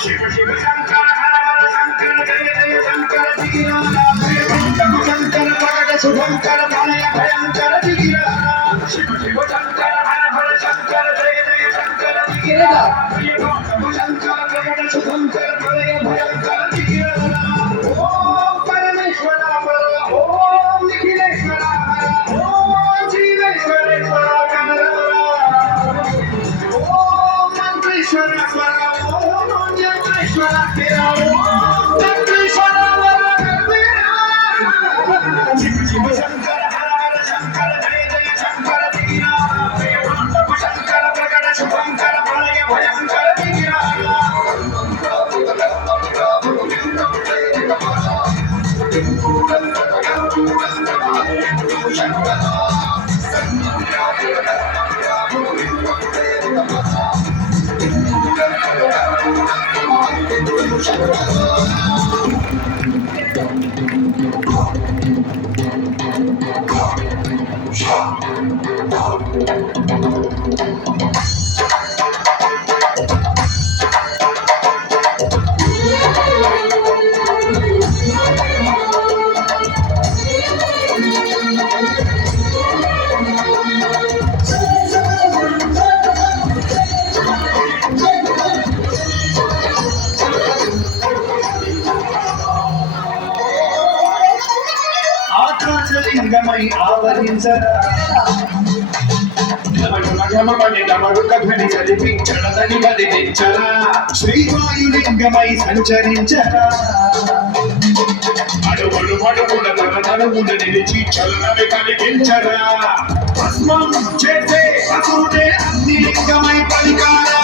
శివ శివ శంకర హర హర శంకర జయ జయ శంకర శంకర పగడ శుభంకర ప్రళయ భయంకర శివ శివ శంకర హర హర శంకర జయ జయ శంకర శంకర పగడ శుభంకర ప్రళయ భయంకర ఓం పరమేశ్వర ఓం నిఖిలేశ్వర ఓం జీవేశ్వరేశ్వర ఓం మంత్రేశ్వర శివ శంకర హర హర శంకర జయ జయ శంకర శంకర ప్రకట శుభంకర ప్రళయ భయంకర ఆకాశలింగమై ఆవరించరా శ్రీవాయులింగమై సంచరించరా అడుగులు అడుగుల తన తనువున నిలిచి చలనమే కలిగించరా భస్మం చేసే అసురుడే అగ్నిలింగమై పలికారా